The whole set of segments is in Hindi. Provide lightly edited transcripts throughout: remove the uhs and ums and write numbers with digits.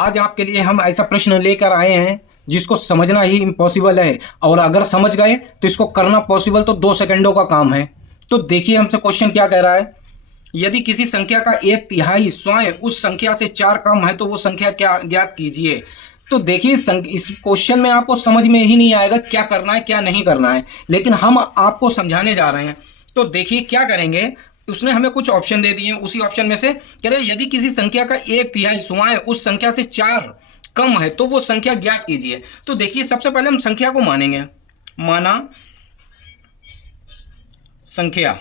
आज आपके लिए हम ऐसा प्रश्न लेकर आए हैं जिसको समझना ही इम्पॉसिबल है, और अगर समझ गए तो इसको करना पॉसिबल तो 2 सेकंडों का काम है। तो देखिए हमसे क्वेश्चन क्या कह रहा है। यदि किसी संख्या का 1/3 स्वयं उस संख्या से 4 कम है तो वो संख्या क्या ज्ञात कीजिए। तो देखिए इस क्वेश्चन में आपको समझ में ही नहीं आएगा क्या करना है क्या नहीं करना है, लेकिन हम आपको समझाने जा रहे हैं। तो देखिए क्या करेंगे, उसने हमें कुछ ऑप्शन दे दिए, उसी ऑप्शन में से कह रहे यदि किसी संख्या का 1/3 स्वयं उस संख्या से 4 कम है तो वो संख्या ज्ञात कीजिए। तो देखिए सबसे पहले हम संख्या को मानेंगे, माना संख्या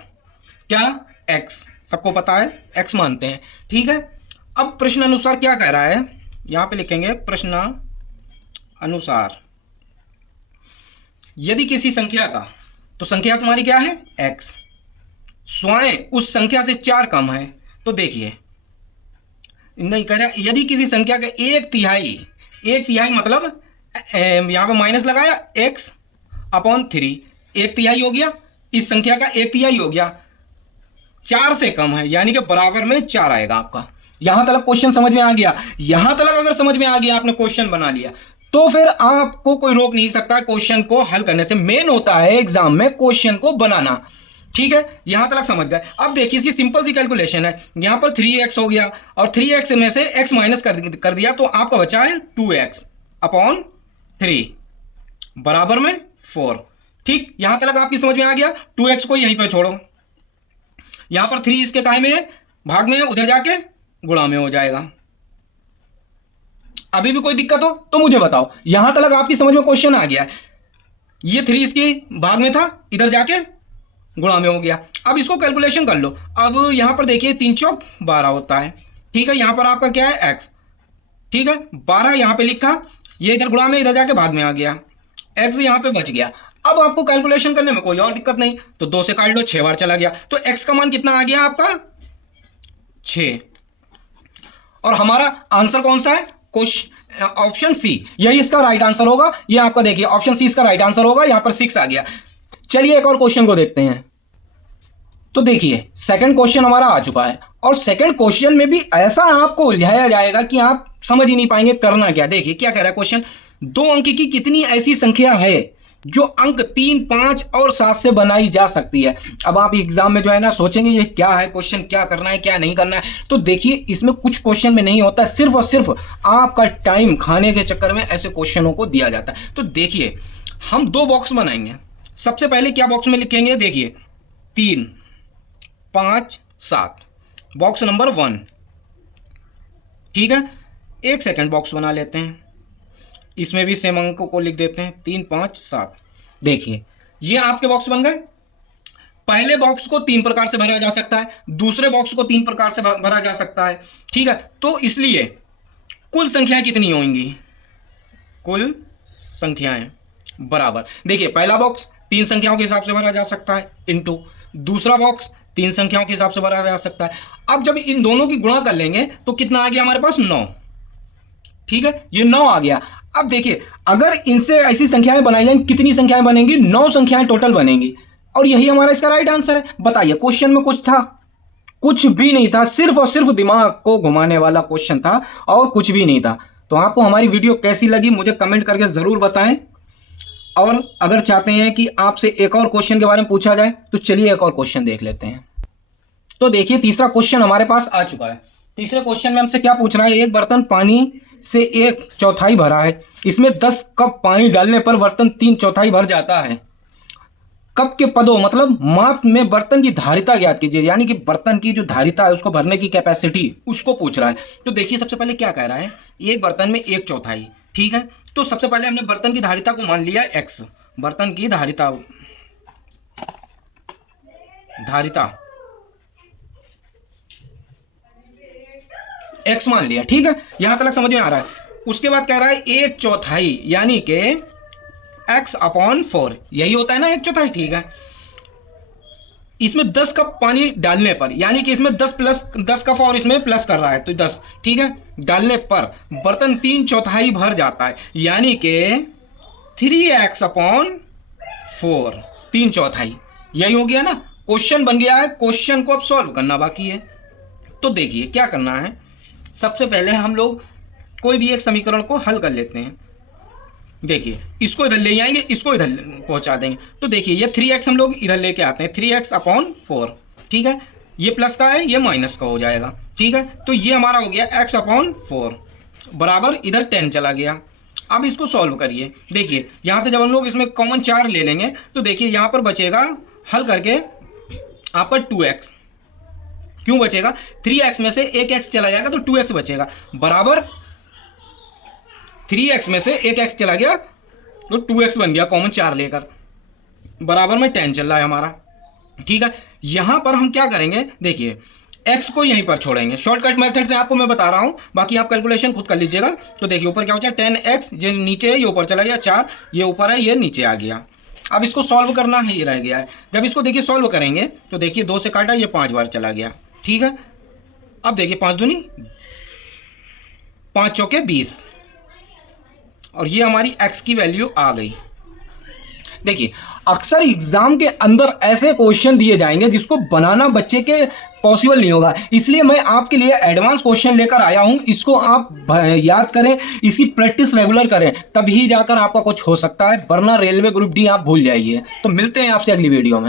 क्या x, सबको पता है x मानते हैं, ठीक है। अब प्रश्न अनुसार क्या कह रहा है, यहां पे लिखेंगे प्रश्न अनुसार यदि किसी संख्या का, तो संख्या तुम्हारी क्या है x, स्वयं उस संख्या से 4 कम है। तो देखिए नहीं कह रहा यदि किसी संख्या का 1/3 मतलब यहां पर माइनस लगाया x/3, 1/3 हो गया, इस संख्या का 1/3 हो गया, 4 से कम है यानी कि बराबर में 4 आएगा आपका। यहां तक क्वेश्चन समझ में आ गया। यहां तक अगर समझ में आ गया, आपने क्वेश्चन बना लिया, तो फिर आपको कोई रोक नहीं सकता क्वेश्चन को हल करने से। मेन होता है एग्जाम में क्वेश्चन को बनाना, ठीक है। यहां तक समझ गए। अब देखिए इसकी सिंपल सी कैलकुलेशन है, यहां पर 3x हो गया और 3x में से x माइनस कर दिया तो आपका बचा है 2x/3 बराबर में 4, ठीक। यहां तक आपकी समझ में आ गया। 2x को यहीं पर छोड़ो, यहां पर 3 इसके काहे में है, भाग में है, उधर जाके गुणा में हो जाएगा। अभी भी कोई दिक्कत हो तो मुझे बताओ। यहां तक आपकी समझ में क्वेश्चन आ गया, ये 3 इसके भाग में था, इधर जाके गुणा में हो गया। अब इसको कैलकुलेशन कर लो। अब यहां पर देखिए 3 चौक 12 होता है, ठीक है। यहां पर आपका क्या है x, ठीक है, 12 यहां पे लिखा, ये इधर गुणा में, इधर जाके भाग में आ गया, x यहां पे बच गया। अब आपको कैलकुलेशन करने में कोई और दिक्कत नहीं, तो 2 से काट लो, 6 बार चला गया, तो x का मान कितना आ गया आपका 6। और हमारा आंसर कौन सा है, क्वेश्चन ऑप्शन सी, यही इसका राइट आंसर होगा। ये आपका देखिए ऑप्शन सी इसका राइट आंसर होगा। यहां पर 6 आ गया। चलिए एक और क्वेश्चन को देखते हैं। तो देखिए सेकंड क्वेश्चन हमारा आ चुका है, और सेकंड क्वेश्चन में भी ऐसा आपको उलझाया जाएगा कि आप समझ ही नहीं पाएंगे करना क्या। देखिए क्या कह रहा है क्वेश्चन, 2 अंक की कितनी ऐसी संख्या है जो अंक 3, 5 और 7 से बनाई जा सकती है। अब आप एग्जाम में जो है ना सोचेंगे ये क्या है क्वेश्चन, क्या करना है क्या नहीं करना है। तो देखिए इसमें कुछ क्वेश्चन में नहीं होता, सिर्फ और सिर्फ आपका टाइम खाने के चक्कर में ऐसे क्वेश्चनों को दिया जाता है। तो देखिए हम 2 बॉक्स बनाएंगे। सबसे पहले क्या बॉक्स में लिखेंगे, देखिए 3, 5, 7, बॉक्स नंबर 1, ठीक है। एक सेकंड बॉक्स बना लेते हैं, इसमें भी सेम अंकों को लिख देते हैं, 3, 5, 7। देखिए ये आपके बॉक्स बन गए। पहले बॉक्स को 3 प्रकार से भरा जा सकता है, दूसरे बॉक्स को 3 प्रकार से भरा जा सकता है, ठीक है। तो इसलिए कुल संख्याएं कितनी होंगी, कुल संख्याएं बराबर, देखिए पहला बॉक्स 3 संख्याओं के हिसाब से भरा जा सकता है, इंटू दूसरा बॉक्स 3 संख्याओं के हिसाब से भरा जा सकता है। अब जब इन दोनों की गुणा कर लेंगे तो कितना आ गया हमारे पास 9, ठीक है, ये 9 आ गया। अब देखिए अगर इनसे ऐसी संख्याएं बनाई जाएंगी, कितनी संख्याएं बनेंगी, 9 संख्याएं टोटल बनेंगी, और यही हमारा इसका राइट आंसर है। बताइए क्वेश्चन में कुछ था, कुछ भी नहीं था, सिर्फ और सिर्फ दिमाग को घुमाने वाला क्वेश्चन था और कुछ भी नहीं था। तो आपको हमारी वीडियो कैसी लगी मुझे कमेंट करके जरूर बताएं, और अगर चाहते हैं कि आपसे एक और क्वेश्चन के बारे में पूछा जाए तो चलिए एक और क्वेश्चन देख लेते हैं। तो देखिए तीसरा क्वेश्चन हमारे पास आ चुका है। तीसरे क्वेश्चन में हमसे क्या पूछ रहा है, एक बर्तन पानी से 1/4 भरा है, इसमें 10 कप पानी डालने पर बर्तन 3/4 भर जाता है। कप के पदों मतलब माप में बर्तन की धारिता ज्ञात कीजिए, यानी कि बर्तन की जो धारिता है उसको भरने की कैपेसिटी उसको पूछ रहा है। तो देखिए सबसे पहले क्या कह रहा है, एक बर्तन में 1/4, ठीक है। तो सबसे पहले हमने बर्तन की धारिता को मान लिया x, बर्तन की धारिता x मान लिया, ठीक है। यहां तक समझ में आ रहा है। उसके बाद कह रहा है 1/4 यानी कि x/4, यही होता है ना 1/4, ठीक है। इसमें 10 कप पानी डालने पर, यानी कि इसमें 10 कप और इसमें प्लस कर रहा है तो 10, ठीक है, डालने पर बर्तन 3/4 भर जाता है, यानी कि 3x/4, 3/4, यही हो गया ना। क्वेश्चन बन गया है, क्वेश्चन को अब सॉल्व करना बाकी है। तो देखिए क्या करना है, सबसे पहले हम लोग कोई भी एक समीकरण को हल कर लेते हैं। देखिए इसको इधर ले आएंगे, इसको इधर पहुंचा देंगे, तो देखिए ये 3x हम लोग इधर लेके आते हैं, 3x/4, ठीक है। ये प्लस का है, ये माइनस का हो जाएगा, ठीक है। तो ये हमारा हो गया x/4 बराबर इधर 10 चला गया। अब इसको सॉल्व करिए। देखिए यहाँ से जब हम लोग इसमें कॉमन 4 ले लेंगे तो देखिए यहाँ पर बचेगा हल करके आपका 2x। क्यों बचेगा? 3x में से एक x चला जाएगा तो 2x बचेगा, बराबर 3x में से एक x चला गया तो 2x बन गया कॉमन 4 लेकर, बराबर में 10 चल रहा है हमारा, ठीक है। यहां पर हम क्या करेंगे, देखिए x को यहीं पर छोड़ेंगे, शॉर्टकट मेथड से आपको मैं बता रहा हूं, बाकी आप कैलकुलेशन खुद कर लीजिएगा। तो देखिए ऊपर क्या होता है 10x, ये नीचे है ये ऊपर चला गया, 4 ये ऊपर है ये नीचे आ गया। अब इसको सॉल्व करना है, ये रह गया है। जब इसको देखिए सॉल्व करेंगे तो देखिए 2 से काटा, ये 5 बार चला गया, ठीक है। अब देखिए 5 दूनी 5 चौके 20 और ये हमारी x की वैल्यू आ गई। देखिए अक्सर एग्जाम के अंदर ऐसे क्वेश्चन दिए जाएंगे जिसको बनाना बच्चे के पॉसिबल नहीं होगा, इसलिए मैं आपके लिए एडवांस क्वेश्चन लेकर आया हूं। इसको आप याद करें, इसकी प्रैक्टिस रेगुलर करें, तभी जाकर आपका कुछ हो सकता है, वरना रेलवे ग्रुप डी आप भूल जाइए। तो मिलते हैं आपसे अगली वीडियो में।